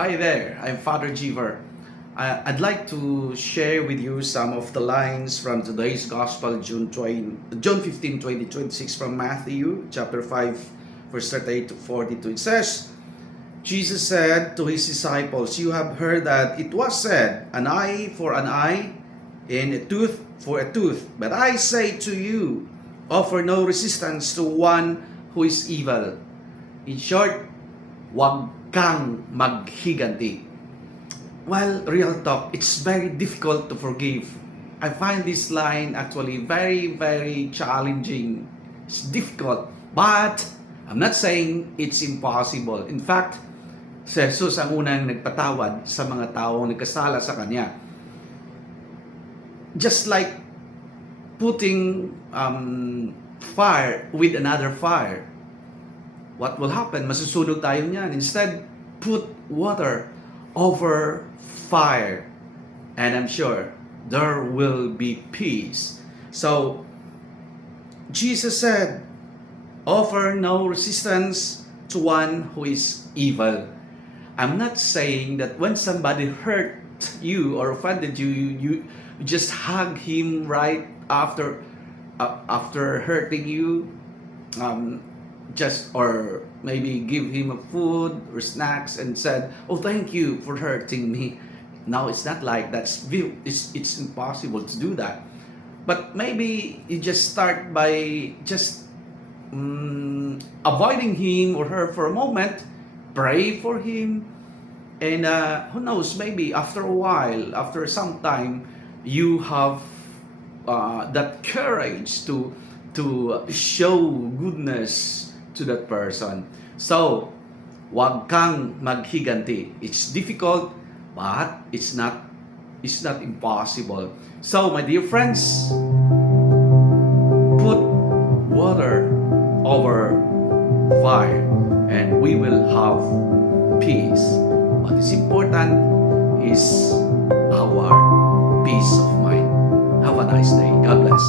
Hi there, I'm Father Jeever. I'd like to share with you some of the lines from today's Gospel, June 15, 2026, from Matthew chapter 5, verse 38 to 42. It says, Jesus said to his disciples, "You have heard that it was said, an eye for an eye, and a tooth for a tooth. But I say to you, offer no resistance to one who is evil." In short, wag kang maghiganti. Well, real talk, it's very difficult to forgive. I find this line actually very, very challenging. It's difficult, but I'm not saying it's impossible. In fact, si Jesus ang unang nagpatawad sa mga taong nagkasala sa Kanya. Just like putting fire with another fire. What will happen? Masusunog tayo niyan. Instead, put water over fire. And I'm sure there will be peace. So, Jesus said, offer no resistance to one who is evil. I'm not saying that when somebody hurt you or offended you, you just hug him right after hurting you. Or maybe give him a food or snacks and said, "Oh, thank you for hurting me." No, it's not like that. It's impossible to do that. But maybe you just start by just avoiding him or her for a moment, pray for him, and who knows, maybe after a while, after some time, you have that courage to show goodness to that person. So, wag kang maghiganti. It's difficult, but it's not impossible. So, my dear friends, put water over fire and we will have peace. What is important is our peace of mind. Have a nice day. God bless.